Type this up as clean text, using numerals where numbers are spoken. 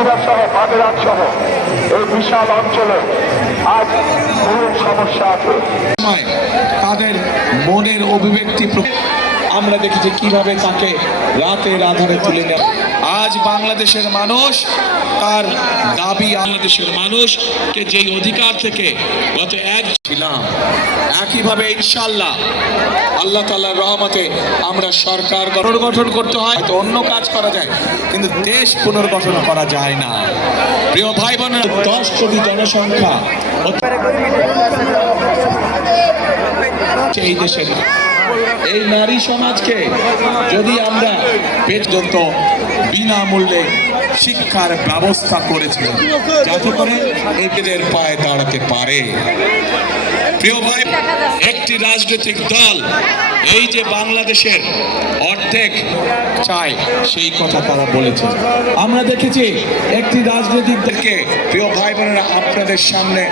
বগুড়া সহ বাগেরহাট সহ এই বিশাল অঞ্চলে আজ বহু সমস্যা আছে। তাদের মনের অভিব্যক্তি আমরা দেখেছি কিভাবে তাকে রাতের আধারে তুলে নেয়। আজ বাংলাদেশের মানুষ তার দাবি, বাংলাদেশের মানুষকে যেই অধিকার থেকে গত এক ছিলাম, একইভাবে ইনশাআল্লাহ আল্লাহ তাআলার রহমতে আমরা সরকার পুনর্গঠন করতে হয়, তো অন্য কাজ করা যায়, কিন্তু দেশ পুনর্গঠন করা যায় না। প্রিয় ভাই বোনেরা, 10 কোটি জনসংখ্যা এই দেশের এই নারী সমাজকে যদি আমরা পর্যন্ত বিনামূল্যে শিক্ষার ব্যবস্থা করেছিল যাতে করে এদের পায়ে দাঁড়াতে পারে। প্রিয় ভাই, একটি রাজনৈতিক দল এই যে বাংলাদেশের অর্ধেক চায় সেই কথা তারা বলেছে। আমরা দেখেছি একটি রাজনৈতিক দলকে, প্রিয় ভাই বোনেরা, আপনাদের সামনে